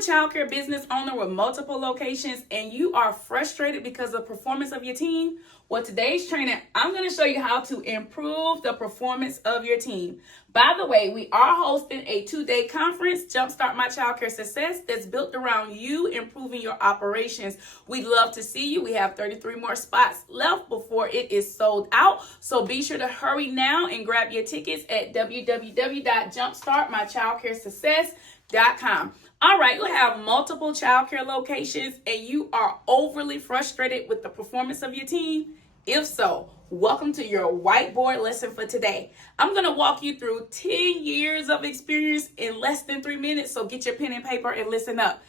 a childcare business owner with multiple locations and you are frustrated because of the performance of your team? Well, today's training, I'm going to show you how to improve the performance of your team. By the way, we are hosting a 2-day conference, Jumpstart My Childcare Success, that's built around you improving your operations. We'd love to see you. We have 33 more spots left before it is sold out. So be sure to hurry now and grab your tickets at www.jumpstartmychildcaresuccess.com. All right, you have multiple childcare locations and you are overly frustrated with the performance of your team? If so, welcome to your whiteboard lesson for today. I'm going to walk you through 10 years of experience in less than 3 minutes, so get your pen and paper and listen up.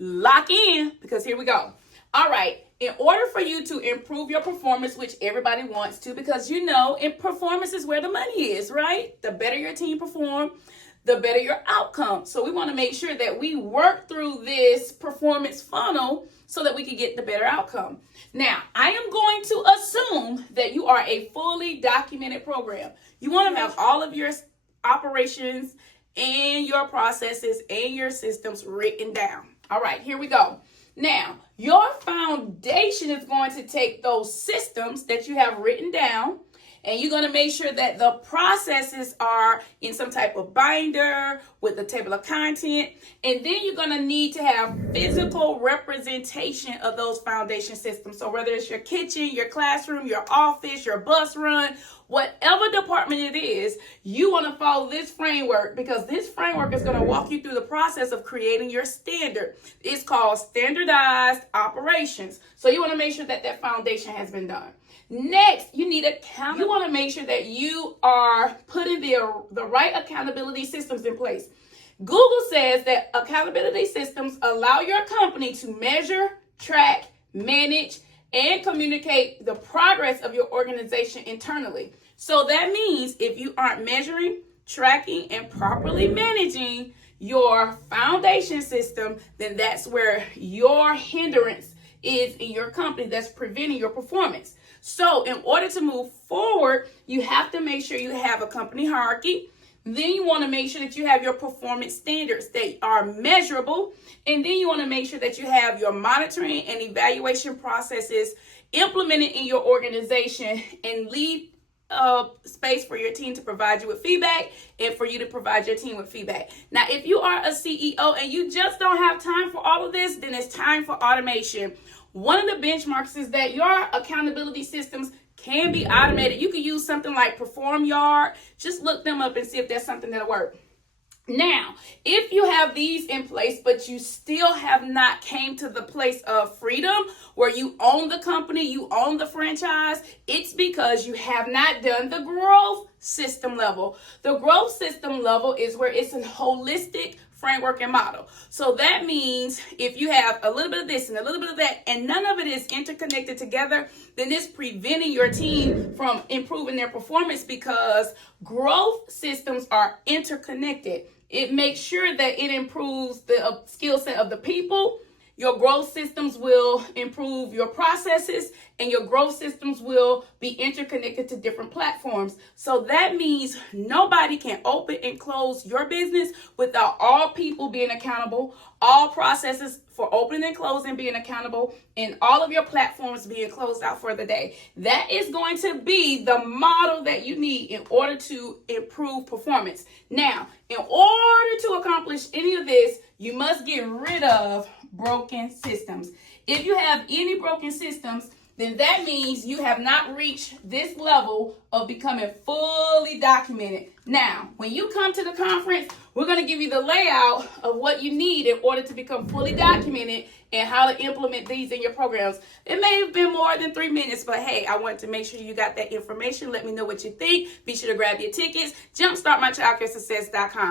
Lock in, because here we go. All right, in order for you to improve your performance, which everybody wants to, because you know, in performance is where the money is, right? The better your team perform, the better your outcome. So we want to make sure that we work through this performance funnel so that we can get the better outcome. Now, I am going to assume that you are a fully documented program. You want to have all of your operations and your processes and your systems written down. All right, here we go. Now, your foundation is going to take those systems that you have written down, and you're going to make sure that the processes are in some type of binder with the table of content. And then you're going to need to have physical representation of those foundation systems. So whether it's your kitchen, your classroom, your office, your bus run, whatever department it is, you want to follow this framework, because this framework is going to walk you through the process of creating your standard. It's called standardized operations. So you want to make sure that that foundation has been done. Next, you need accountability. You want to make sure that you are putting the right accountability systems in place. Google says that accountability systems allow your company to measure, track, manage, and communicate the progress of your organization internally. So that means if you aren't measuring, tracking, and properly managing your foundation system, then that's where your hindrance is in your company that's preventing your performance. So in order to move forward, you have to make sure you have a company hierarchy. Then you want to make sure that you have your performance standards that are measurable. And then you want to make sure that you have your monitoring and evaluation processes implemented in your organization, and leave space for your team to provide you with feedback and for you to provide your team with feedback. Now, if you are a CEO and you just don't have time for all of this, then it's time for automation. One of the benchmarks is that your accountability systems can be automated. You can use something like PerformYard. Just look them up and see if there's something that'll work. Now, if you have these in place, but you still have not came to the place of freedom where you own the company, you own the franchise, it's because you have not done the growth system level. The growth system level is where it's a holistic framework and model. So that means if you have a little bit of this and a little bit of that, and none of it is interconnected together, then it's preventing your team from improving their performance, because growth systems are interconnected. It makes sure that it improves the skill set of the people. Your growth systems will improve your processes, and your growth systems will be interconnected to different platforms. So that means nobody can open and close your business without all people being accountable, all processes for opening and closing being accountable, and all of your platforms being closed out for the day. That is going to be the model that you need in order to improve performance. Now, in order to accomplish any of this, you must get rid of broken systems. If you have any broken systems, then that means you have not reached this level of becoming fully documented. Now, when you come to the conference, we're going to give you the layout of what you need in order to become fully documented and how to implement these in your programs. It may have been more than 3 minutes, but hey, I want to make sure you got that information. Let me know what you think. Be sure to grab your tickets. Jumpstartmychildcaresuccess.com.